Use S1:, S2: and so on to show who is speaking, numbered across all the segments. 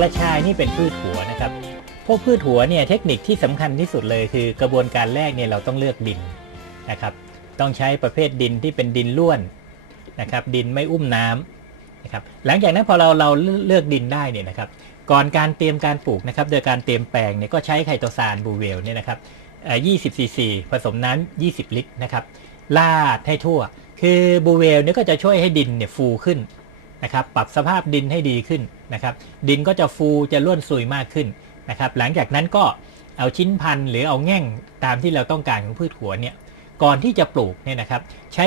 S1: กระชายนี่เป็นพืชหัวนะครับ พวกพืชหัวเนี่ยเทคนิคที่สำคัญที่สุดเลยคือกระบวนการแรกเนี่ยเราต้องเลือกดินนะครับ ต้องใช้ประเภทดินที่เป็นดินล้วนนะครับ ดินไม่อุ้มน้ำนะครับ หลังจากนั้นพอเราเราเลือกดินได้เนี่ยนะครับ ก่อนการเตรียมการปลูกนะครับ โดยการเตรียมแปลงเนี่ยก็ใช้ไคโตซานบูเวลเนี่ยนะครับ20ซีซีผสมน้ำ20 ลิตรนะครับลาดให้ทั่ว คือบูเวลเนี่ยก็จะช่วยให้ดินเนี่ยฟูขึ้นนะครับ ปรับสภาพดินให้ดีขึ้น นะครับดินก็จะฟูจะร่วนซุยมากขึ้นนะครับหลังจากนั้นก็เอาชิ้นพันธุ์หรือเอาแง่งตามที่เราต้องการของพืชหัวเนี่ยก่อนที่จะปลูกเนี่ยนะครับใช้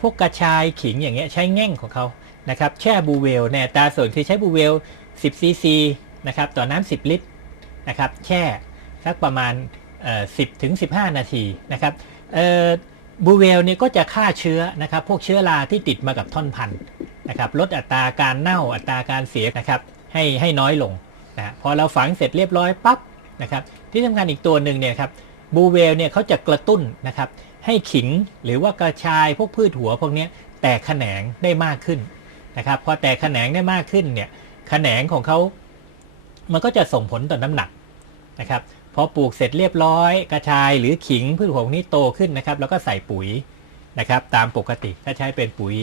S1: พวกกระชายขิงอย่างเงี้ยใช้แง่งของเขานะครับแช่บูเวลในอัตาส่วนคือใช้บูเวล 10ซีซีนะครับต่อน้ำ10 ลิตรนะครับแช่สักประมาณ 10ถึง15 นาทีนะครับบูเวลเนี่ยก็จะฆ่าเชื้อนะครับพวกเชื้อราที่ติดมากับท่อนพันธุ์ นะครับลดอัตราการเน่าอัตราการเสียนะครับให้ให้น้อยลงนะพอเราฝังเสร็จเรียบร้อยปั๊บนะครับที่สำคัญอีกตัวหนึ่งเนี่ยครับบูเวลเนี่ยเขาจะกระตุ้นนะครับให้ขิงหรือว่ากระชายพวกพืชหัวพวกนี้แตกแขนงได้มากขึ้นนะครับพอแตกแขนงได้มากขึ้นเนี่ยแขนงของเขามันก็จะส่งผลต่อน้ำหนักนะครับพอปลูกเสร็จเรียบร้อย กระชายหรือขิงพืชหัวพวกนี้โตขึ้นนะครับแล้วก็ใส่ปุ๋ยนะครับตามปกติก็ใช้เป็นปุ๋ย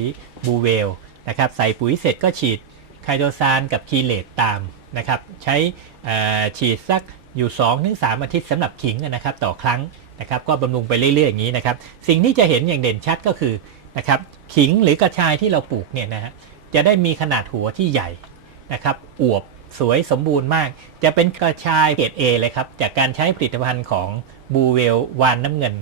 S1: บูเวล นะครับใส่ปุ๋ยเสร็จก็ฉีดไคโตซานกับคีเลตตามนะครับใช้ฉีดสักอยู่ 2-3 อาทิตย์สำหรับขิงนะครับต่อครั้งนะครับก็บำรุงไปเรื่อยๆอย่างนี้นะครับสิ่งที่จะเห็นอย่างเด่นชัดก็คือนะครับขิงหรือกระชายที่เราปลูกเนี่ยนะฮะจะได้มีขนาดหัวที่ใหญ่นะครับอวบสวยสมบูรณ์มาก จะเป็นกระชายเกรด A เลยครับ จากการใช้ผลิตภัณฑ์ของบูเวลวานน้ำเงิน